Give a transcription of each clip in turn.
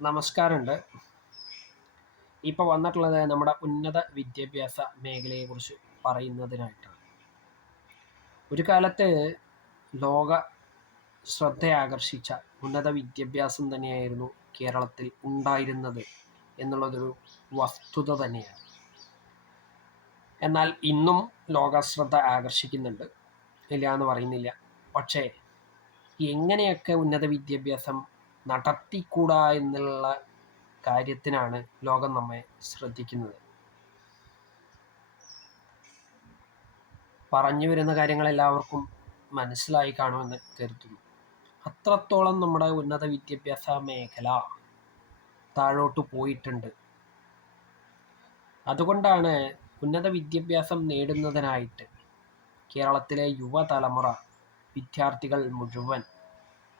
നമസ്കാരമുണ്ട്. ഇപ്പോൾ വന്നിട്ടുള്ളത് നമ്മുടെ ഉന്നത വിദ്യാഭ്യാസ മേഖലയെക്കുറിച്ച് പറയുന്നതിനായിട്ടാണ്. ഒരു കാലത്ത് ലോക ശ്രദ്ധയാകർഷിച്ച ഉന്നത വിദ്യാഭ്യാസം തന്നെയായിരുന്നു കേരളത്തിൽ ഉണ്ടായിരുന്നത് എന്നുള്ളതൊരു വസ്തുത തന്നെയാണ്. എന്നാൽ ഇന്നും ലോക ശ്രദ്ധ ആകർഷിക്കുന്നുണ്ട് ഇല്ല എന്ന് പറയുന്നില്ല. പക്ഷേ എങ്ങനെയൊക്കെ ഉന്നത വിദ്യാഭ്യാസം നടത്തിക്കൂടാ എന്നുള്ള കാര്യത്തിനാണ് ലോകം നമ്മെ ശ്രദ്ധിക്കുന്നത്. പറഞ്ഞു വരുന്ന കാര്യങ്ങൾ എല്ലാവർക്കും മനസ്സിലായി കാണുമെന്ന് കരുതുന്നു. അത്രത്തോളം നമ്മുടെ ഉന്നത വിദ്യാഭ്യാസ മേഖല താഴോട്ട് പോയിട്ടുണ്ട്. അതുകൊണ്ടാണ് ഉന്നത വിദ്യാഭ്യാസം നേടുന്നതിനായിട്ട് കേരളത്തിലെ യുവതലമുറ വിദ്യാർത്ഥികൾ മുഴുവൻ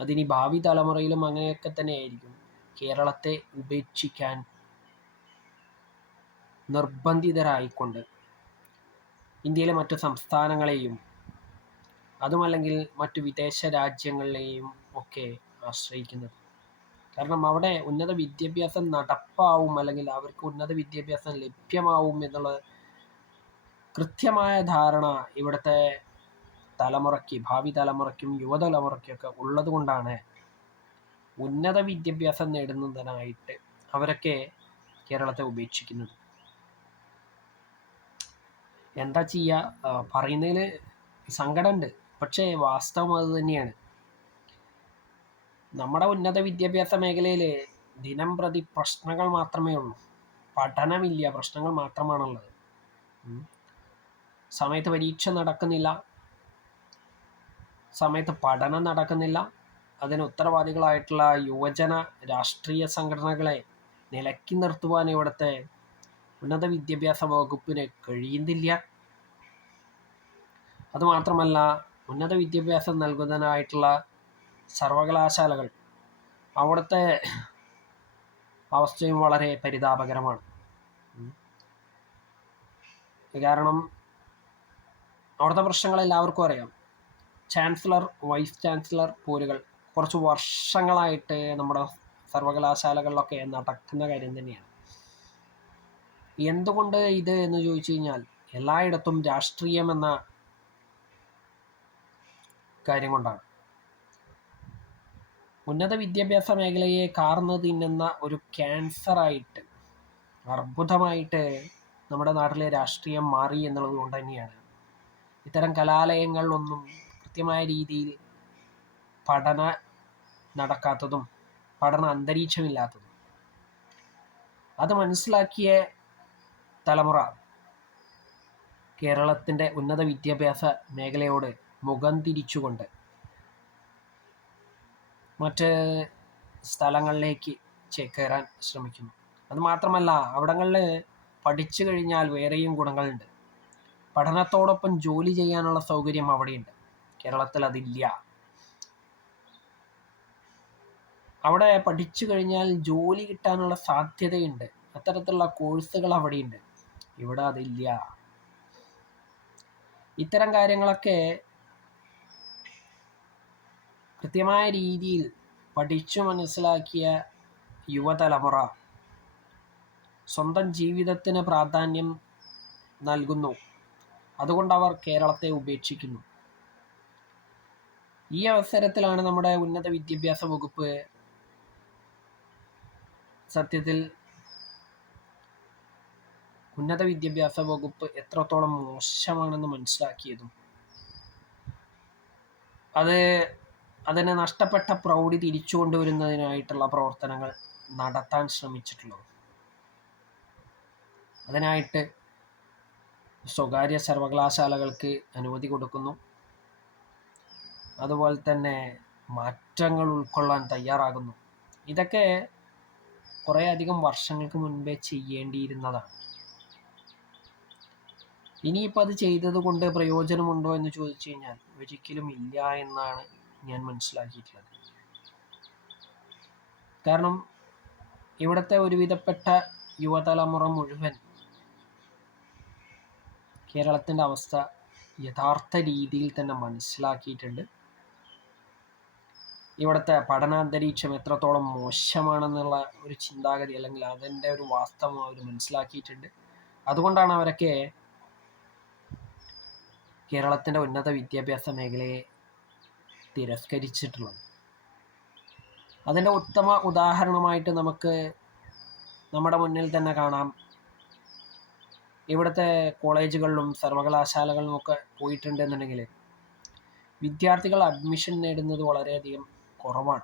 അതിനി ഭാവി തലമുറയിലും അങ്ങനെയൊക്കെ തന്നെയായിരിക്കും കേരളത്തെ ഉപേക്ഷിക്കാൻ നിർബന്ധിതരായിക്കൊണ്ട്. ഇന്ത്യയിലെ മറ്റു സംസ്ഥാനങ്ങളെയും അതുമല്ലെങ്കിൽ മറ്റു വിദേശ രാജ്യങ്ങളെയും ഒക്കെ ആശ്രയിക്കുന്നത്. കാരണം അവിടെ ഉന്നത വിദ്യാഭ്യാസം നടപ്പാവും അല്ലെങ്കിൽ അവർക്ക് ഉന്നത വിദ്യാഭ്യാസം ലഭ്യമാവും എന്നുള്ള കൃത്യമായ ധാരണ ഇവിടുത്തെ തലമുറയ്ക്ക് ഭാവി തലമുറയ്ക്കും യുവതലമുറയ്ക്കൊക്കെ ഉള്ളത് കൊണ്ടാണ് ഉന്നത വിദ്യാഭ്യാസം നേടുന്നതിനായിട്ട് അവരൊക്കെ കേരളത്തെ ഉപേക്ഷിക്കുന്നത്. എന്താ ചെയ്യുക പറയുന്നതിൽ സങ്കടമുണ്ട്. പക്ഷേ വാസ്തവം അത് തന്നെയാണ്. നമ്മുടെ ഉന്നത വിദ്യാഭ്യാസ മേഖലയിൽ ദിനം പ്രതി പ്രശ്നങ്ങൾ മാത്രമേ ഉള്ളൂ. പഠനമില്ല പ്രശ്നങ്ങൾ മാത്രമാണുള്ളത്. സമയത്ത് പരീക്ഷ നടക്കുന്നില്ല. സമയത്ത് പഠനം നടക്കുന്നില്ല. അതിന് ഉത്തരവാദികളായിട്ടുള്ള യുവജന രാഷ്ട്രീയ സംഘടനകളെ നിലക്കി നിർത്തുവാൻ ഇവിടുത്തെ ഉന്നത വിദ്യാഭ്യാസ വകുപ്പിന് കഴിയുന്നില്ല. അതുമാത്രമല്ല ഉന്നത വിദ്യാഭ്യാസം നൽകുന്നതിനായിട്ടുള്ള സർവകലാശാലകൾ അവിടുത്തെ അവസ്ഥയും വളരെ പരിതാപകരമാണ്. കാരണം അവിടുത്തെ പ്രശ്നങ്ങൾ എല്ലാവർക്കും അറിയാം. ചാൻസലർ വൈസ് ചാൻസലർ പോരുകൾ. കുറച്ച് വർഷങ്ങളായിട്ട് നമ്മുടെ സർവകലാശാലകളിലൊക്കെ നടക്കുന്ന കാര്യം തന്നെയാണ്. എന്തുകൊണ്ട് ഇത് എന്ന് ചോദിച്ചു കഴിഞ്ഞാൽ എല്ലായിടത്തും രാഷ്ട്രീയം എന്ന കാര്യം കൊണ്ടാണ്. ഉന്നത വിദ്യാഭ്യാസ മേഖലയെ കാർന്നു തിന്നുന്ന ഒരു ക്യാൻസറായിട്ട് അർബുദമായിട്ട് നമ്മുടെ നാട്ടിലെ രാഷ്ട്രീയം മാറി എന്നുള്ളത് കൊണ്ട് തന്നെയാണ്. ഇത്തരം കലാലയങ്ങളിലൊന്നും കൃത്യമായ രീതിയിൽ പഠന നടക്കാത്തതും പഠന അന്തരീക്ഷമില്ലാത്തതും. അത് മനസ്സിലാക്കിയ തലമുറ കേരളത്തിന്റെ ഉന്നത വിദ്യാഭ്യാസ മേഖലയോട് മുഖം തിരിച്ചുകൊണ്ട് മറ്റ് സ്ഥലങ്ങളിലേക്ക് ചേക്കേറാൻ ശ്രമിക്കുന്നു. അത് മാത്രമല്ല അവിടങ്ങളിൽ പഠിച്ചു കഴിഞ്ഞാൽ വേറെയും ഗുണങ്ങളുണ്ട്. പഠനത്തോടൊപ്പം ജോലി ചെയ്യാനുള്ള സൗകര്യം അവിടെയുണ്ട്. കേരളത്തിൽ അതില്ല. അവിടെ പഠിച്ചു കഴിഞ്ഞാൽ ജോലി കിട്ടാനുള്ള സാധ്യതയുണ്ട്. അത്തരത്തിലുള്ള കോഴ്സുകൾ അവിടെയുണ്ട്. ഇവിടെ അതില്ല. ഇത്തരം കാര്യങ്ങളൊക്കെ കൃത്യമായ രീതിയിൽ പഠിച്ചു മനസ്സിലാക്കിയ യുവതലമുറ സ്വന്തം ജീവിതത്തിന് പ്രാധാന്യം നൽകുന്നു. അതുകൊണ്ട് അവർ കേരളത്തെ ഉപേക്ഷിക്കുന്നു. ഈ അവസരത്തിലാണ് നമ്മുടെ ഉന്നത വിദ്യാഭ്യാസ വകുപ്പ് സത്യത്തിൽ ഉന്നത വിദ്യാഭ്യാസ വകുപ്പ് എത്രത്തോളം മോശമാണെന്ന് മനസ്സിലാക്കിയതും അത് അതിന് നഷ്ടപ്പെട്ട പ്രൗഢി തിരിച്ചു കൊണ്ടുവരുന്നതിനായിട്ടുള്ള പ്രവർത്തനങ്ങൾ നടത്താൻ ശ്രമിച്ചിട്ടുള്ളത്. അതിനായിട്ട് സ്വകാര്യ സർവകലാശാലകൾക്ക് അനുമതി കൊടുക്കുന്നു. അതുപോലെ തന്നെ മാറ്റങ്ങൾ ഉൾക്കൊള്ളാൻ തയ്യാറാകുന്നു. ഇതൊക്കെ കുറേ അധികം വർഷങ്ങൾക്ക് മുൻപേ ചെയ്യേണ്ടിയിരുന്നതാണ്. ഇനിയിപ്പോൾ അത് ചെയ്തത് കൊണ്ട് പ്രയോജനമുണ്ടോ എന്ന് ചോദിച്ചു കഴിഞ്ഞാൽ ഒരിക്കലും ഇല്ല എന്നാണ് ഞാൻ മനസ്സിലാക്കിയിട്ടുള്ളത്. കാരണം ഇവിടുത്തെ ഒരുവിധപ്പെട്ട യുവതലമുറ മുഴുവൻ കേരളത്തിന്റെ അവസ്ഥ യഥാർത്ഥ രീതിയിൽ തന്നെ മനസ്സിലാക്കിയിട്ടുണ്ട്. ഇവിടുത്തെ പഠനാന്തരീക്ഷം എത്രത്തോളം മോശമാണെന്നുള്ള ഒരു ചിന്താഗതി അല്ലെങ്കിൽ അതിന്റെ ഒരു വാസ്തവം അവർ മനസ്സിലാക്കിയിട്ടുണ്ട്. അതുകൊണ്ടാണ് അവരൊക്കെ കേരളത്തിന്റെ ഉന്നത വിദ്യാഭ്യാസ മേഖലയെ തിരസ്കരിച്ചിട്ടുള്ളത്. അതിന്റെ ഉത്തമ ഉദാഹരണമായിട്ട് നമുക്ക് നമ്മുടെ മുന്നിൽ തന്നെ കാണാം. ഇവിടുത്തെ കോളേജുകളിലും സർവകലാശാലകളിലും ഒക്കെ പോയിട്ടുണ്ടെന്നുണ്ടെങ്കിൽ വിദ്യാർത്ഥികൾ അഡ്മിഷൻ നേടുന്നത് വളരെയധികം കുറവാണ്.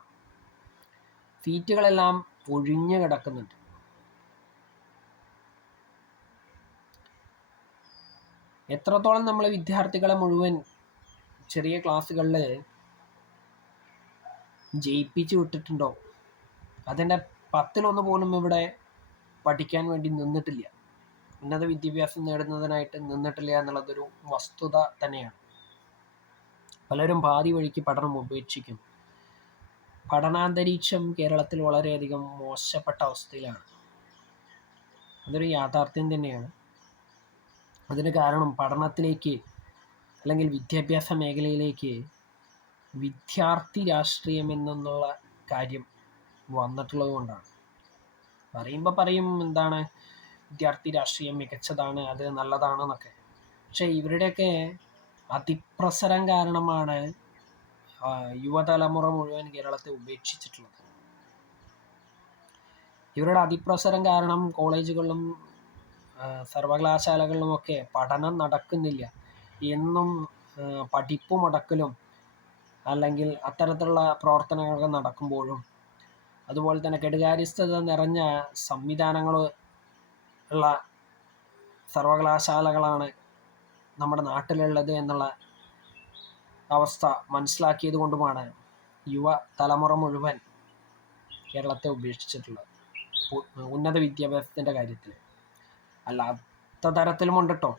സീറ്റുകളെല്ലാം ഒഴിഞ്ഞു കിടക്കുന്നുണ്ട്. എത്രത്തോളം നമ്മൾ വിദ്യാർത്ഥികളെ മുഴുവൻ ചെറിയ ക്ലാസ്സുകളിൽ ജയിപ്പിച്ചു വിട്ടിട്ടുണ്ടോ? അതിന്റെ പത്തിലൊന്ന് പോലും ഇവിടെ പഠിക്കാൻ വേണ്ടി നിന്നിട്ടില്ല. ഉന്നത വിദ്യാഭ്യാസം നേടുന്നതിനായിട്ട് നിന്നിട്ടില്ല എന്നുള്ളതൊരു വസ്തുത തന്നെയാണ്. പലരും പാതി വഴിക്ക് പഠനം ഉപേക്ഷിക്കും പഠനാന്തരീക്ഷം കേരളത്തിൽ വളരെയധികം മോശപ്പെട്ട അവസ്ഥയിലാണ്. അതൊരു യാഥാർത്ഥ്യം തന്നെയാണ്. അതിന് കാരണം പഠനത്തിലേക്ക് അല്ലെങ്കിൽ വിദ്യാഭ്യാസ മേഖലയിലേക്ക് വിദ്യാർത്ഥി രാഷ്ട്രീയം എന്നുള്ള കാര്യം വന്നിട്ടുള്ളത് കൊണ്ടാണ്. പറയുമ്പോൾ പറയും എന്താണ് വിദ്യാർത്ഥി രാഷ്ട്രീയം മികച്ചതാണ് അത് നല്ലതാണെന്നൊക്കെ പക്ഷേ ഇവരുടെയൊക്കെ അതിപ്രസരം കാരണമാണ് യുവതലമുറ മുഴുവൻ കേരളത്തെ ഉപേക്ഷിച്ചിട്ടുള്ളത്. ഇവരുടെ അതിപ്രസരം കാരണം കോളേജുകളിലും സർവകലാശാലകളിലുമൊക്കെ പഠനം നടക്കുന്നില്ല. എന്നും പഠിപ്പ് മുടക്കലും അല്ലെങ്കിൽ അത്തരത്തിലുള്ള പ്രവർത്തനങ്ങളൊക്കെ നടക്കുമ്പോഴും അതുപോലെ തന്നെ കെടുകാര്യസ്ഥത നിറഞ്ഞ സംവിധാനങ്ങൾ ഉള്ള സർവകലാശാലകളാണ് നമ്മുടെ നാട്ടിലുള്ളത് എന്നുള്ള അവസ്ഥ മനസ്സിലാക്കിയത് കൊണ്ടുമാണ് യുവ തലമുറ മുഴുവൻ കേരളത്തെ ഉപേക്ഷിച്ചിട്ടുള്ളത്. ഉന്നത വിദ്യാഭ്യാസത്തിന്റെ കാര്യത്തിൽ അല്ലാത്ത തരത്തിലുമുണ്ട് കേട്ടോ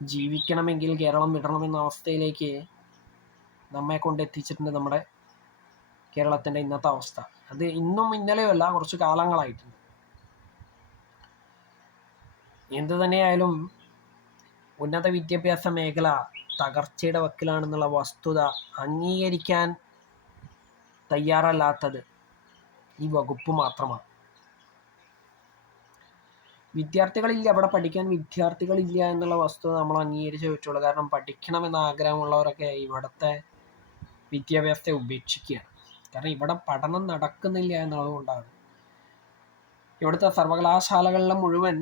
ജീവിക്കണമെങ്കിൽ കേരളം വിടണമെന്ന അവസ്ഥയിലേക്ക് നമ്മെ കൊണ്ട് എത്തിച്ചിട്ടുണ്ട് നമ്മുടെ കേരളത്തിന്റെ ഇന്നത്തെ അവസ്ഥ. അത് ഇന്നും ഇന്നലെയല്ല കുറച്ച് കാലങ്ങളായിട്ടുണ്ട്. എന്തു തന്നെയായാലും ഉന്നത വിദ്യാഭ്യാസ മേഖല തകർച്ചയുടെ വക്കിലാണെന്നുള്ള വസ്തുത അംഗീകരിക്കാൻ തയ്യാറല്ലാത്തത് ഈ വകുപ്പ് മാത്രമാണ്. വിദ്യാർത്ഥികളില്ല. അവിടെ പഠിക്കാൻ വിദ്യാർത്ഥികളില്ല എന്നുള്ള വസ്തു നമ്മൾ അംഗീകരിച്ച് വെച്ചോളൂ കാരണം പഠിക്കണമെന്ന ആഗ്രഹമുള്ളവരൊക്കെ ഇവിടുത്തെ വിദ്യാഭ്യാസത്തെ ഉപേക്ഷിക്കുകയാണ്. കാരണം ഇവിടെ പഠനം നടക്കുന്നില്ല എന്നുള്ളതുകൊണ്ടാണ്. ഇവിടുത്തെ സർവകലാശാലകളിലെ മുഴുവൻ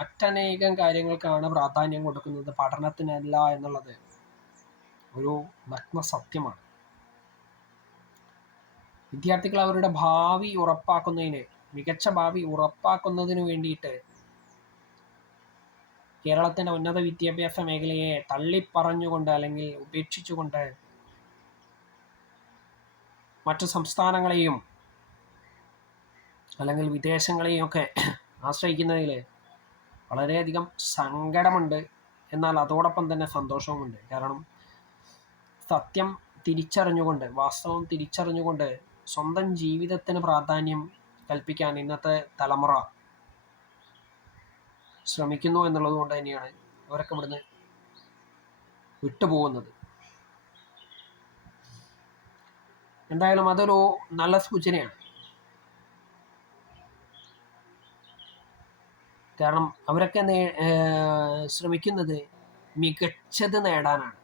മറ്റനേകം കാര്യങ്ങൾക്കാണ് പ്രാധാന്യം കൊടുക്കുന്നത് പഠനത്തിനല്ല എന്നുള്ളത് ഒരു നഗ്ന സത്യമാണ് വിദ്യാർത്ഥികൾ അവരുടെ ഭാവി ഉറപ്പാക്കുന്നതിന് മികച്ച ഭാവി ഉറപ്പാക്കുന്നതിന് വേണ്ടിയിട്ട് കേരളത്തിന്റെ ഉന്നത വിദ്യാഭ്യാസ മേഖലയെ തള്ളിപ്പറഞ്ഞുകൊണ്ട് അല്ലെങ്കിൽ ഉപേക്ഷിച്ചുകൊണ്ട് മറ്റു സംസ്ഥാനങ്ങളെയും അല്ലെങ്കിൽ വിദേശങ്ങളെയും ഒക്കെ ആശ്രയിക്കുന്നതിൽ വളരെയധികം സങ്കടമുണ്ട്. എന്നാൽ അതോടൊപ്പം തന്നെ സന്തോഷവുമുണ്ട്. കാരണം സത്യം തിരിച്ചറിഞ്ഞുകൊണ്ട് വാസ്തവം തിരിച്ചറിഞ്ഞുകൊണ്ട് സ്വന്തം ജീവിതത്തിന് പ്രാധാന്യം കൽപ്പിക്കാൻ ഇന്നത്തെ തലമുറ ശ്രമിക്കുന്നു എന്നുള്ളത് കൊണ്ട് തന്നെയാണ് അവരൊക്കെ ഇവിടുന്ന് വിട്ടുപോകുന്നത്. എന്തായാലും അതൊരു നല്ല സൂചനയാണ്. കാരണം അവരൊക്കെ നേ ശ്രമിക്കുന്നത് മികച്ചത് നേടാനാണ്.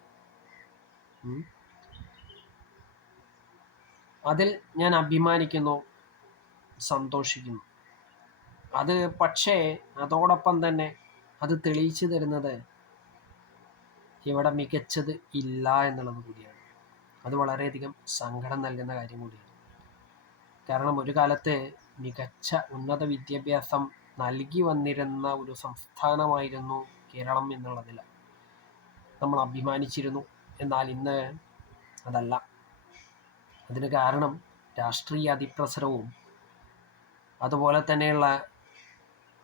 അതിൽ ഞാൻ അഭിമാനിക്കുന്നു സന്തോഷിക്കുന്നു. അത് പക്ഷേ അതോടൊപ്പം തന്നെ അത് തെളിയിച്ചു തരുന്നത് ഇവിടെ മികച്ചത് ഇല്ല എന്നുള്ളത് കൂടിയാണ്. അത് വളരെയധികം സങ്കടം നൽകുന്ന കാര്യം കൂടിയാണ്. കാരണം ഒരു കാലത്ത് മികച്ച ഉന്നത വിദ്യാഭ്യാസം നൽകി വന്നിരുന്ന ഒരു സംസ്ഥാനമായിരുന്നു കേരളം എന്നുള്ളതിൽ നമ്മൾ അഭിമാനിച്ചിരുന്നു. എന്നാൽ ഇന്ന് അതല്ല. അതിന് കാരണം രാഷ്ട്രീയ അതിപ്രസരവും അതുപോലെ തന്നെയുള്ള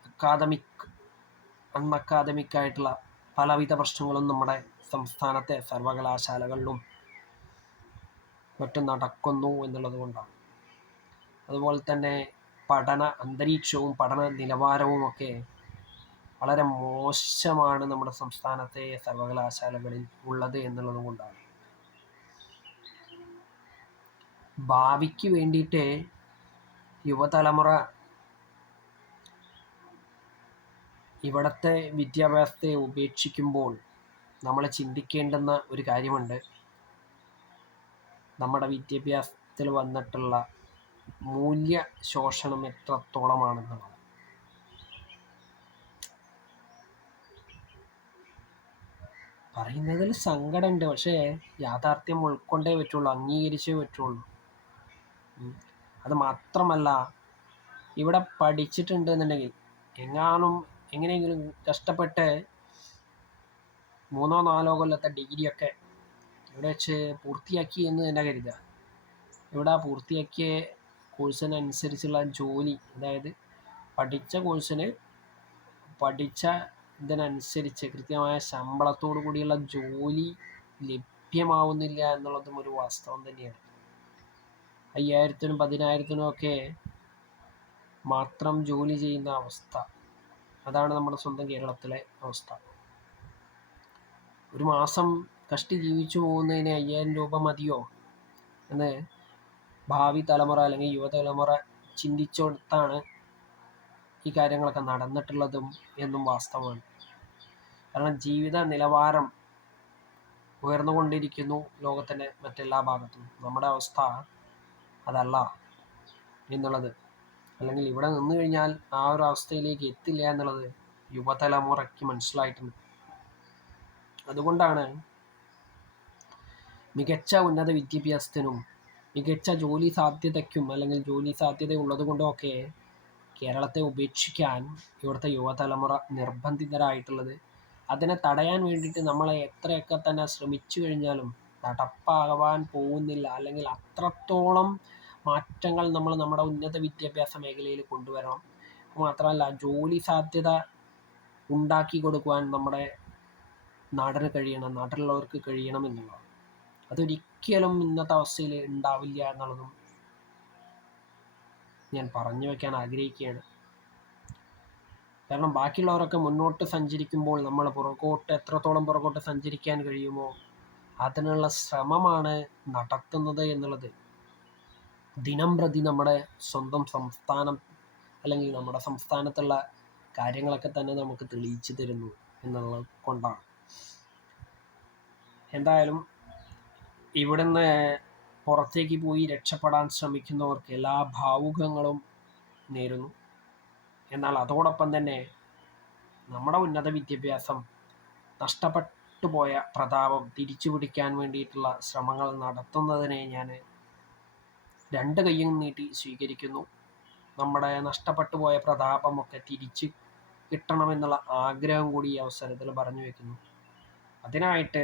അക്കാദമിക് അൺഅക്കാദമിക് ആയിട്ടുള്ള പലവിധ പ്രശ്നങ്ങളും നമ്മുടെ സംസ്ഥാനത്തെ സർവകലാശാലകളിലും മറ്റും നടക്കുന്നു എന്നുള്ളത് കൊണ്ടാണ്. അതുപോലെ തന്നെ പഠന അന്തരീക്ഷവും പഠന നിലവാരവും ഒക്കെ വളരെ മോശമാണ് നമ്മുടെ സംസ്ഥാനത്തെ സർവകലാശാലകളിൽ ഉള്ളത് എന്നുള്ളത് കൊണ്ടാണ്. ഭാവിക്ക് വേണ്ടിയിട്ട് യുവതലമുറ ഇവിടുത്തെ വിദ്യാഭ്യാസത്തെ ഉപേക്ഷിക്കുമ്പോൾ നമ്മൾ ചിന്തിക്കേണ്ടുന്ന ഒരു കാര്യമുണ്ട്. നമ്മുടെ വിദ്യാഭ്യാസത്തിൽ വന്നിട്ടുള്ള മൂല്യ ശോഷണം എത്രത്തോളമാണെന്നുള്ളത് പറയുന്നതിൽ സങ്കടമുണ്ട്. പക്ഷേ യാഥാർത്ഥ്യം ഉൾക്കൊണ്ടേ പറ്റുള്ളൂ അംഗീകരിച്ചേ പറ്റുള്ളൂ. അത് മാത്രമല്ല ഇവിടെ പഠിച്ചിട്ടുണ്ട് എന്നുണ്ടെങ്കിൽ എങ്ങാനും എങ്ങനെയെങ്കിലും കഷ്ടപ്പെട്ട് മൂന്നോ നാലോ കൊല്ലത്തെ ഡിഗ്രിയൊക്കെ ഇവിടെ വെച്ച് പൂർത്തിയാക്കി എന്ന് തന്നെ കരുതുക. ഇവിടെ പൂർത്തിയാക്കിയ കോഴ്സിനനുസരിച്ചുള്ള ജോലി അതായത് പഠിച്ച കോഴ്സിന് പഠിച്ച ഇതിനനുസരിച്ച് കൃത്യമായ ശമ്പളത്തോടു കൂടിയുള്ള ജോലി ലഭ്യമാവുന്നില്ല എന്നുള്ളതും ഒരു വാസ്തവം തന്നെയാണ്. അയ്യായിരത്തിനും പതിനായിരത്തിനും ഒക്കെ മാത്രം ജോലി ചെയ്യുന്ന അവസ്ഥ. അതാണ് നമ്മുടെ സ്വന്തം കേരളത്തിലെ അവസ്ഥ. ഒരു മാസം കഷ്ടി ജീവിച്ചു പോകുന്നതിന് അയ്യായിരം രൂപ മതിയോ എന്ന് ഭാവി തലമുറ അല്ലെങ്കിൽ യുവതലമുറ ചിന്തിച്ചെടുത്താണ് ഈ കാര്യങ്ങളൊക്കെ നടന്നിട്ടുള്ളതും എന്നും വാസ്തവമാണ്. കാരണം ജീവിത നിലവാരം ഉയർന്നുകൊണ്ടിരിക്കുന്നു ലോകത്തിന്റെ മറ്റെല്ലാ ഭാഗത്തും. നമ്മുടെ അവസ്ഥ അതല്ല എന്നുള്ളത്. അല്ലെങ്കിൽ ഇവിടെ നിന്ന് കഴിഞ്ഞാൽ ആ ഒരു അവസ്ഥയിലേക്ക് എത്തില്ല എന്നുള്ളത് യുവതലമുറയ്ക്ക് മനസ്സിലായിട്ടുണ്ട്. അതുകൊണ്ടാണ് മികച്ച ഉന്നത വിദ്യാഭ്യാസത്തിനും മികച്ച ജോലി സാധ്യതയ്ക്കും അല്ലെങ്കിൽ ജോലി സാധ്യത ഉള്ളതുകൊണ്ടുമൊക്കെ കേരളത്തെ ഉപേക്ഷിക്കാൻ ഇവിടുത്തെ യുവതലമുറ നിർബന്ധിതരായിട്ടുള്ളത്. അതിനെ തടയാൻ വേണ്ടിയിട്ട് നമ്മൾ എത്രയൊക്കെ തന്നെ ശ്രമിച്ചു കഴിഞ്ഞാലും നടപ്പാകാൻ പോകുന്നില്ല. അല്ലെങ്കിൽ അത്രത്തോളം മാറ്റങ്ങൾ നമ്മൾ നമ്മുടെ ഉന്നത വിദ്യാഭ്യാസ മേഖലയിൽ കൊണ്ടുവരണം. മാത്രമല്ല ജോലി സാധ്യത ഉണ്ടാക്കി കൊടുക്കുവാൻ നമ്മുടെ നാടിന് കഴിയണം നാട്ടിലുള്ളവർക്ക് കഴിയണം എന്നുള്ളതാണ് അതൊരിക്കലും ഇന്നത്തെ അവസ്ഥയിൽ ഉണ്ടാവില്ല എന്നുള്ളതും ഞാൻ പറഞ്ഞു വെക്കാൻ ആഗ്രഹിക്കുകയാണ്. കാരണം ബാക്കിയുള്ളവരൊക്കെ മുന്നോട്ട് സഞ്ചരിക്കുമ്പോൾ നമ്മൾ പുറകോട്ട് എത്രത്തോളം പുറകോട്ട് സഞ്ചരിക്കാൻ കഴിയുമോ അതിനുള്ള ശ്രമമാണ് നടത്തുന്നത് എന്നുള്ളത് ദിനം പ്രതി നമ്മുടെ സ്വന്തം സംസ്ഥാനം അല്ലെങ്കിൽ നമ്മുടെ സംസ്ഥാനത്തുള്ള കാര്യങ്ങളൊക്കെ തന്നെ നമുക്ക് തെളിയിച്ചു തരുന്നു എന്നുള്ളത് കൊണ്ടാണ്. എന്തായാലും ഇവിടുന്ന് പുറത്തേക്ക് പോയി രക്ഷപ്പെടാൻ ശ്രമിക്കുന്നവർക്ക് എല്ലാ ഭാവുകങ്ങളും നേരുന്നു. എന്നാൽ അതോടൊപ്പം തന്നെ നമ്മുടെ ഉന്നത വിദ്യാഭ്യാസം നഷ്ടപ്പെട്ടു പോയ പ്രതാപം തിരിച്ചു പിടിക്കാൻ വേണ്ടിയിട്ടുള്ള ശ്രമങ്ങൾ നടത്തുന്നതിനെ ഞാൻ രണ്ട് കൈയും നീട്ടി സ്വീകരിക്കുന്നു. നമ്മുടെ നഷ്ടപ്പെട്ടു പോയ പ്രതാപമൊക്കെ തിരിച്ച് കിട്ടണമെന്നുള്ള ആഗ്രഹം കൂടി ഈ അവസരത്തിൽ പറഞ്ഞു വയ്ക്കുന്നു അതിനായിട്ട്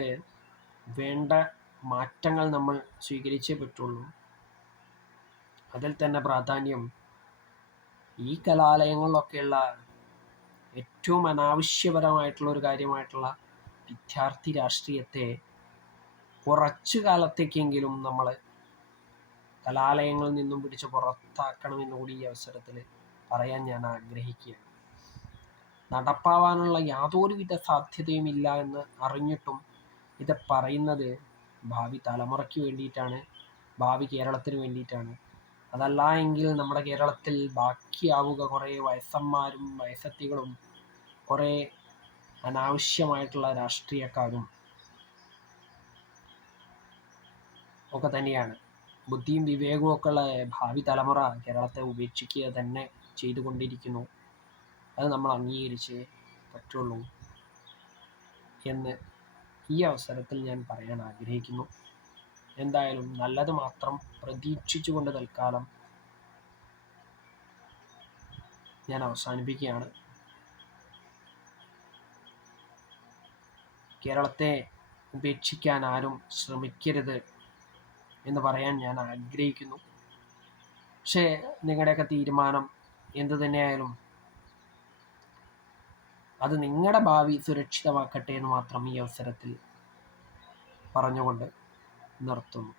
വേണ്ട മാറ്റങ്ങൾ നമ്മൾ സ്വീകരിച്ചേ പറ്റുള്ളൂ. അതിൽ തന്നെ പ്രാധാന്യം ഈ കലാലയങ്ങളിലൊക്കെയുള്ള ഏറ്റവും അനാവശ്യപരമായിട്ടുള്ള ഒരു കാര്യമായിട്ടുള്ള വിദ്യാർത്ഥി രാഷ്ട്രീയത്തെ കുറച്ചു കാലത്തേക്കെങ്കിലും നമ്മൾ കലാലയങ്ങളിൽ നിന്നും പിടിച്ച് പുറത്താക്കണമെന്ന് കൂടി ഈ അവസരത്തിൽ പറയാൻ ഞാൻ ആഗ്രഹിക്കുകയാണ്. നടപ്പാവാനുള്ള യാതൊരുവിധ സാധ്യതയുമില്ല എന്ന് അറിഞ്ഞിട്ടും ഇത് പറയുന്നത് ഭാവി തലമുറയ്ക്ക് വേണ്ടിയിട്ടാണ് ഭാവി കേരളത്തിന് വേണ്ടിയിട്ടാണ്. അതല്ല എങ്കിൽ നമ്മുടെ കേരളത്തിൽ ബാക്കിയാവുക കുറേ വയസ്സന്മാരും വയസ്സത്തികളും കുറേ അനാവശ്യമായിട്ടുള്ള രാഷ്ട്രീയക്കാരും ഒക്കെ തന്നെയാണ്. ബുദ്ധിയും വിവേകവും ഒക്കെ ഉള്ള ഭാവി തലമുറ കേരളത്തെ ഉപേക്ഷിക്കുക തന്നെ ചെയ്തുകൊണ്ടിരിക്കുന്നു. അത് നമ്മൾ അംഗീകരിച്ചേ പറ്റുള്ളൂ എന്ന് ഈ അവസരത്തിൽ ഞാൻ പറയാൻ ആഗ്രഹിക്കുന്നു. എന്തായാലും നല്ലത് മാത്രം പ്രതീക്ഷിച്ചുകൊണ്ട് തൽക്കാലം ഞാൻ അവസാനിപ്പിക്കുകയാണ്. കേരളത്തെ ഉപേക്ഷിക്കാൻ ആരും ശ്രമിക്കരുത് എന്ന് പറയാൻ ഞാൻ ആഗ്രഹിക്കുന്നു. പക്ഷേ നിങ്ങളുടെയൊക്കെ തീരുമാനം എന്തു തന്നെയായാലും അത് നിങ്ങളുടെ ഭാവി സുരക്ഷിതമാക്കട്ടെ എന്ന് മാത്രം ഈ അവസരത്തിൽ പറഞ്ഞുകൊണ്ട് നിർത്തുന്നു.